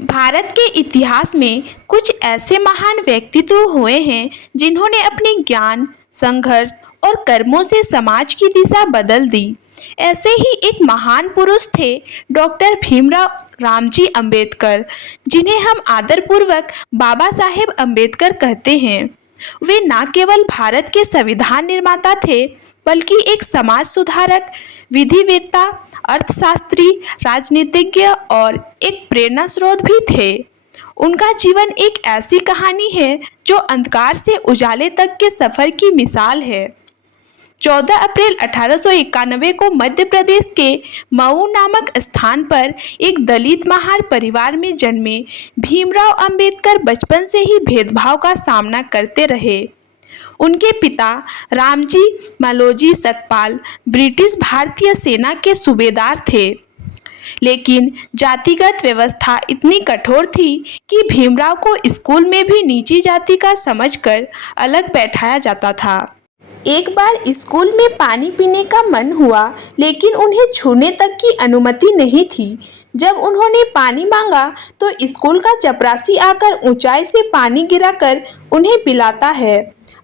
भारत के इतिहास में कुछ ऐसे महान व्यक्तित्व हुए हैं जिन्होंने अपने ज्ञान, संघर्ष और कर्मों से समाज की दिशा बदल दी। ऐसे ही एक महान पुरुष थे डॉक्टर भीमराव रामजी अंबेडकर, जिन्हें हम आदरपूर्वक बाबा साहेब अंबेडकर कहते हैं। वे न केवल भारत के संविधान निर्माता थे, बल्कि एक समाज सुधारक, विधिवेत्ता, अर्थशास्त्री, राजनीतिज्ञ और एक प्रेरणा स्रोत भी थे। उनका जीवन एक ऐसी कहानी है जो अंधकार से उजाले तक के सफर की मिसाल है। 14 अप्रैल 1891 को मध्य प्रदेश के मऊ नामक स्थान पर एक दलित महार परिवार में जन्मे भीमराव अंबेडकर बचपन से ही भेदभाव का सामना करते रहे। उनके पिता रामजी मालोजी सकपाल ब्रिटिश भारतीय सेना के सूबेदार थे, लेकिन जातिगत व्यवस्था इतनी कठोर थी कि भीमराव को स्कूल में भी नीची जाति का समझकर अलग बैठाया जाता था। एक बार स्कूल में पानी पीने का मन हुआ, लेकिन उन्हें छूने तक की अनुमति नहीं थी। जब उन्होंने पानी मांगा तो स्कूल का चपरासी आकर ऊंचाई से पानी गिराकर उन्हें पिलाता है।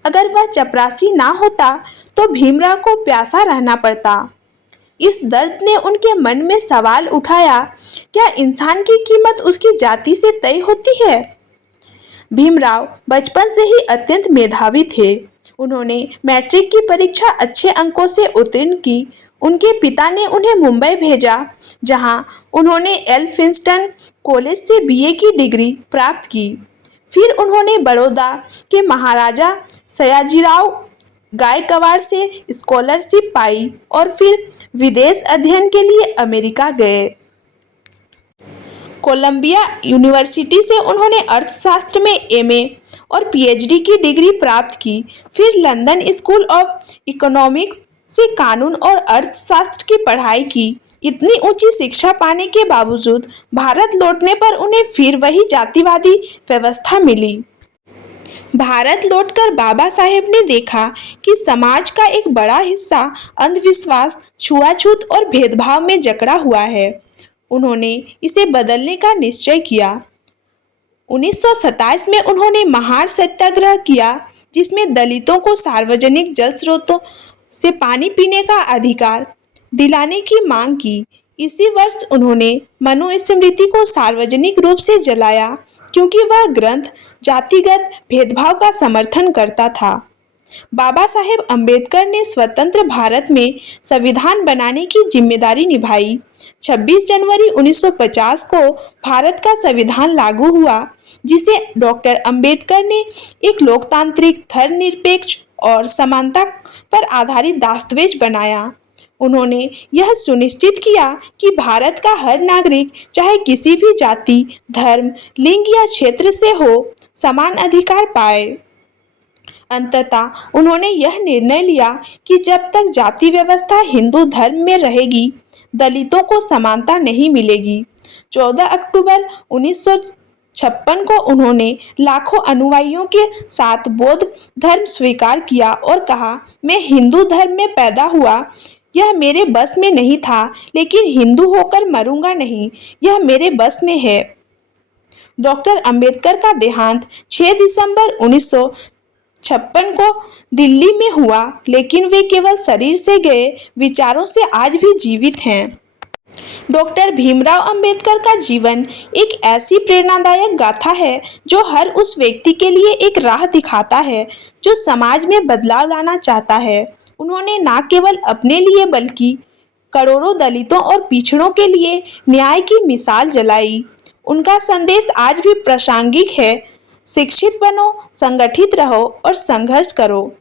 अगर वह चपरासी ना होता तो भीमराव को प्यासा रहना पड़ता। इस दर्द ने उनके मन में सवाल उठाया, क्या इंसान की कीमत उसकी जाति से तय होती है? भीमराव बचपन से ही अत्यंत मेधावी थे। उन्होंने मैट्रिक की परीक्षा अच्छे अंकों से उत्तीर्ण की। उनके पिता ने उन्हें मुंबई भेजा, जहां उन्होंने एल्फिंस्टन कॉलेज से बीए की डिग्री प्राप्त की। फिर उन्होंने बड़ौदा के महाराजा सयाजीराव गायकवाड़ से स्कॉलरशिप पाई और फिर विदेश अध्ययन के लिए अमेरिका गए। कोलंबिया यूनिवर्सिटी से उन्होंने अर्थशास्त्र में एमए और पीएचडी की डिग्री प्राप्त की। फिर लंदन स्कूल ऑफ इकोनॉमिक्स से कानून और अर्थशास्त्र की पढ़ाई की। इतनी ऊंची शिक्षा पाने के बावजूद भारत लौटने पर उन्हें फिर वही जातिवादी व्यवस्था मिली। भारत लौटकर बाबा साहेब ने देखा कि समाज का एक बड़ा हिस्सा अंधविश्वास, छुआछूत और भेदभाव में जकड़ा हुआ है। उन्होंने इसे बदलने का निश्चय किया। 1927 में उन्होंने महार सत्याग्रह किया, जिसमें दलितों को सार्वजनिक जल स्रोतों से पानी पीने का अधिकार दिलाने की मांग की। इसी वर्ष उन्होंने मनुस्मृति को सार्वजनिक रूप से जलाया, क्योंकि वह ग्रंथ जातिगत भेदभाव का समर्थन करता था। बाबा साहेब अंबेडकर ने स्वतंत्र भारत में संविधान बनाने की जिम्मेदारी निभाई। 26 जनवरी 1950 को भारत का संविधान लागू हुआ, जिसे डॉक्टर अंबेडकर ने एक लोकतांत्रिक, धर्मनिरपेक्ष और समानता पर आधारित दस्तावेज बनाया। उन्होंने यह सुनिश्चित किया कि भारत का हर नागरिक, चाहे किसी भी जाति, धर्म, लिंग या क्षेत्र से हो, समान अधिकार पाए। अंततः उन्होंने यह निर्णय लिया कि जब तक जाति व्यवस्था हिंदू धर्म में रहेगी, दलितों को समानता नहीं मिलेगी। 14 अक्टूबर 1956 को उन्होंने लाखों अनुयायियों के साथ बौद्ध धर्म स्वीकार किया और कहा, मैं हिंदू धर्म में पैदा हुआ, यह मेरे बस में नहीं था, लेकिन हिंदू होकर मरूंगा नहीं, यह मेरे बस में है। डॉक्टर अंबेडकर का देहांत 6 दिसंबर 1956 को दिल्ली में हुआ, लेकिन वे केवल शरीर से गए, विचारों से आज भी जीवित हैं। डॉक्टर भीमराव अंबेडकर का जीवन एक ऐसी प्रेरणादायक गाथा है जो हर उस व्यक्ति के लिए एक राह दिखाता है जो समाज में बदलाव लाना चाहता है। उन्होंने न केवल अपने लिए बल्कि करोड़ों दलितों और पिछड़ों के लिए न्याय की मिसाल जलाई। उनका संदेश आज भी प्रासंगिक है। शिक्षित बनो, संगठित रहो और संघर्ष करो।